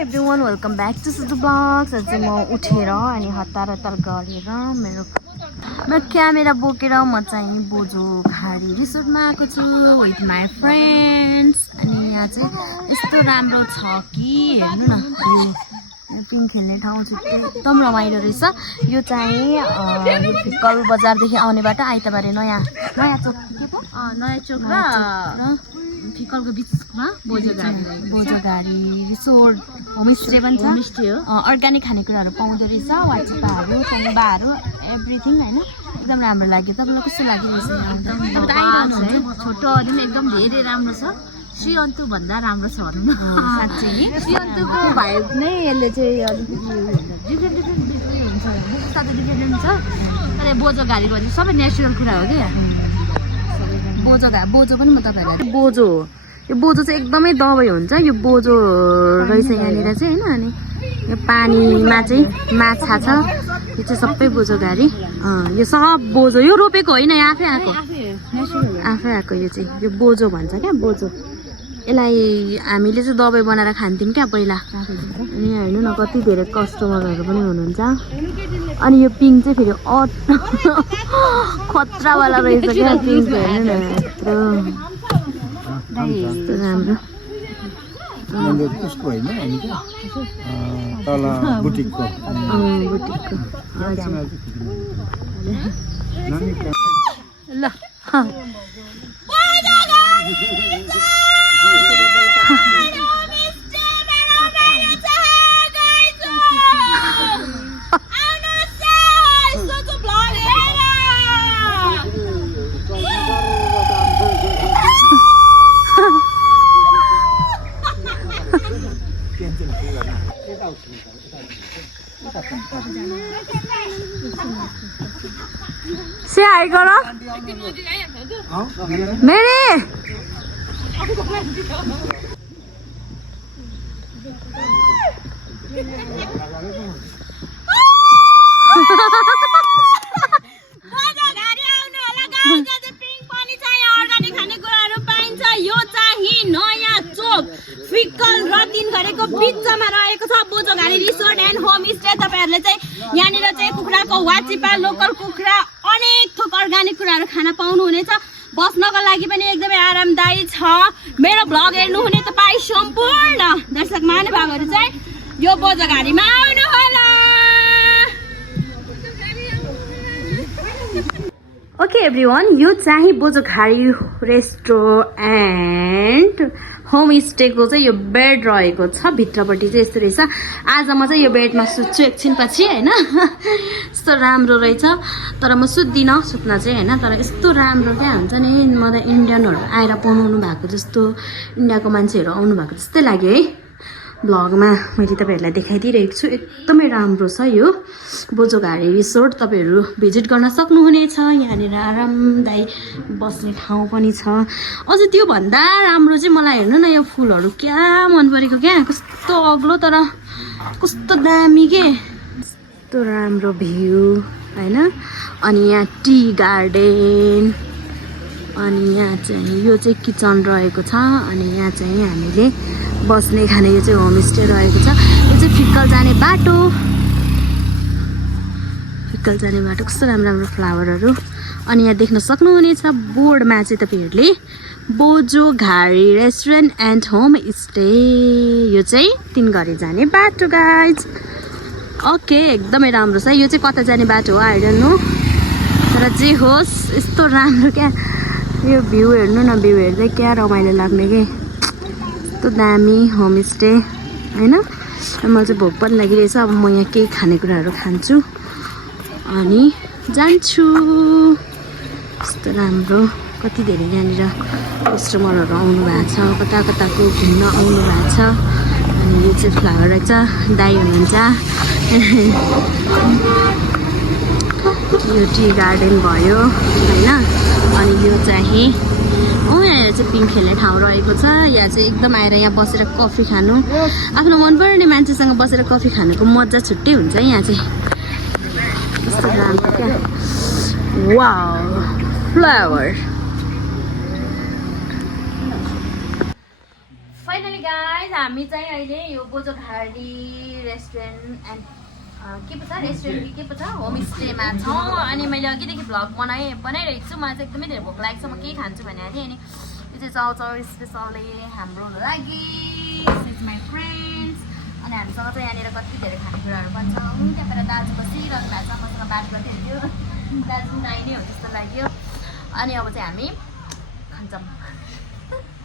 Everyone welcome back to Suju blogs. आज चाहिँ म उठेर अनि हतार गरेर मेरो क्यामेरा बोकेर म चाहिँ बोजो घारी रिसोर्टमा आएको छु विथ माई फ्रेन्ड्स। अनि यहाँ चाहिँ यस्तो राम्रो छ कि हेर्नु न, यो पिङ खेल्ने ठाउँ छ, एकदम रमाइलो रहेछ। यो चाहिँ यो फिक्कल बजारदेखि आउने बाटो आइतबारे नयाँ चोक के पो नयाँ चोक र फिकलको बिचमा बोजो घारी रिसोर्ट होमस्टे पनि छ। होमस्टे हो, अर्ग्यानिक खानेकुराहरू पाउँदो रहेछ, वाचिपाहरू तम्बाहरू एभ्रिथिङ होइन। एकदम राम्रो लाग्यो। तपाईँलाई कस्तो लाग्यो? छोटोहरू पनि एकदम धेरै राम्रो छ। श्रीअन्तु भन्दा राम्रो छ भनौँ न। साँच्चै नि श्रीअन्तुको भाइब नै यसले चाहिँ अलिकति डिफ्रेन्ट हुन्छ, बुझ्दा त डिफ्रेन्ट छ। तर बोजो घारी भनेको सबै नेचुरल कुरा हो क्या। बोजो पनि म तपाईँहरूलाई बोजो हो। यो बोजो चाहिँ एकदमै दबाई हुन्छ। यो बोजो रहेछ यहाँनिर चाहिँ होइन। अनि यो पानीमा चाहिँ माछा छ। यो चाहिँ सबै बोजो घारी। यो सब बोजो, यो रोपेको होइन, यो आफै आएको यो चाहिँ यो बोजो भन्छ क्या, बोजो। यसलाई हामीले चाहिँ दबाई बनाएर खान्थ्यौँ क्या पहिला। अनि हेर्नु न कति धेरै कस्टमरहरू पनि हुनुहुन्छ। अनि यो पिङ चाहिँ फेरि खतरावाला रहेछ क्या पिङ। हेर्नु न यत्रो राम्रो। बुटिकको ल से हाई करो मेरे फिक्कल र 3 घरेको बिचमा रहेको छ बोजो घारी रिसोर्ट एन्ड होमस्टे। तपाईहरुले चाहिँ यहाँनिर चाहिँ कुखुराको वाचिपा, लोकल कुखुरा, अनेक थोक अर्ग्यानिक कुराहरू खान पाउनुहुनेछ। बस्नको लागि पनि एकदमै आरामदायी छ। मेरो भ्लग हेर्नुहुने तपाईँ सम्पूर्ण दर्शक महानुभावहरू चाहिँ यो बोजो घारीमा आउनु होला। ओके एभ्रिवान, यो चाहिँ बोजो घारी रेस्टुरेन्ट होमस्टेको चाहिँ यो बेड रहेको छ। भित्रपट्टि चाहिँ यस्तो रहेछ। आज म चाहिँ यो बेडमा सुत्छु एकछिनपछि होइन। यस्तो राम्रो रहेछ। तर म सुत्दिनँ, सुत्न चाहिँ होइन। तर यस्तो राम्रो क्या हुन्छ नि, मलाई इन्डियनहरू आएर बनाउनु भएको जस्तो, इन्डियाको मान्छेहरू आउनु भएको जस्तै लाग्यो है। भ्लगमा मैले तपाईँहरूलाई देखाइदिइरहेको छु। एकदमै राम्रो छ यो बोजो घारी रिसोर्ट। तपाईँहरू भिजिट गर्न सक्नुहुनेछ। यहाँनिर आरामदायी बस्ने ठाउँ पनि छ। अझ त्योभन्दा राम्रो चाहिँ मलाई हेर्नु न, यो फुलहरू क्या मन परेको क्या। कस्तो अग्लो तर कस्तो दामी के, कस्तो राम्रो भ्यू होइन। अनि यहाँ टी गार्डन, अनि यहाँ चाहिँ यो चाहिँ किचन रहेको छ। अनि यहाँ चाहिँ हामीले बस्ने खाने यो चाहिँ होमस्टे रहेको छ। यो चाहिँ फिक्कल जाने बाटो, कस्तो राम्रो राम्रो फ्लावरहरू। अनि यहाँ देख्न सक्नुहुनेछ बोर्डमा चाहिँ तपाईँहरूले बोजो घारी रेस्टुरेन्ट एन्ड होमस्टे। यो चाहिँ 3 घरे जाने बाटो गाइज। ओके, एकदमै राम्रो छ। यो चाहिँ कता जाने बाटो हो आई डोन्ट नो, तर जे होस् यस्तो राम्रो क्या। यो भ्यू हेर्नु न, भ्यू हेर्दै क्या रमाइलो लाग्ने के। यस्तो दामी होमस्टे होइन। मलाई चाहिँ भोक पनि लागिरहेछ। अब म यहाँ केही खानेकुराहरू खान्छु अनि जान्छु। यस्तो राम्रो, कति धेरै यहाँनिर कस्टमरहरू आउनु भएको छ, कता कताको घुम्न आउनु भएको छ। अनि यो चाहिँ फ्लावर रहेछ, दाई हुनुहुन्छ। यो टी गार्डन भयो होइन। अनि यो चाहिँ यहाँ चाहिँ पिङ खेल्ने ठाउँ रहेको छ। यहाँ चाहिँ एकदम आएर यहाँ बसेर कफी खानु, आफ्नो मनपर्ने मान्छेसँग बसेर कफी खानुको मजा छुट्टै हुन्छ यहाँ चाहिँ। कस्तो राम्रो क्या, वाउ फ्लावर। फाइनली गाइज हामी चाहिँ अहिले यो बोझोघारी रेस्टुरेन्ट एन्ड के पो छ रेस्टुरेन्ट के पो छ होमस्टेमा छौँ अनि मैले अघिदेखि भ्लग बनाइरहेको छु मलाई चाहिँ एकदमै धेरै भोक लागेको छ म केही खान्छु भनेको थिएँ अनि यो चाहिँ चाउचाउ स्पेसल्ली हाम्रो लागि इज माई फ्रेन्ड्स अनि हामीसँग चाहिँ यहाँनिर कति धेरै खानेकुराहरू पनि छ त्यहाँबाट दाजु बसिरहनु भएको छ मसँग बात गर्दै थियो दाजु नाइ नै हो जस्तो लाग्यो अनि अब चाहिँ हामी खान्छौँ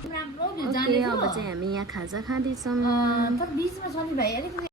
अब चाहिँ हामी यहाँ खाजा खाँदैछौँ